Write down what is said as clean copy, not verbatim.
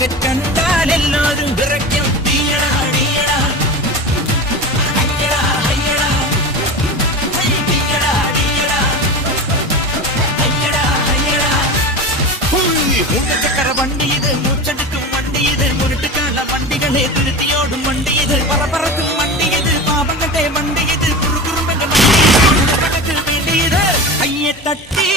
Rocket കണ്ടാൽ എല്ലാരും വിറയ്ക്കും. തീയടാ തീയടാ അയ്യടാ അയ്യടാ തീയടാ തീയടാ അയ്യടാ അയ്യടാ. മൂന്നച്ചക്കര വണ്ടി ഇത്, മൂച്ചെടുക്കും വണ്ടി ഇത്, മുരട്ടുകാല വണ്ടികളെ തിരുത്തിയോടും വണ്ടി ഇത്, പറക്കും വണ്ടി ഇത്, പാപങ്ങളുടെ വണ്ടി ഇത്, കുറുകുറുമ്പന്റെ വണ്ടി ഇത്, വേണ്ടി ഇത്. അയ്യെ തട്ടി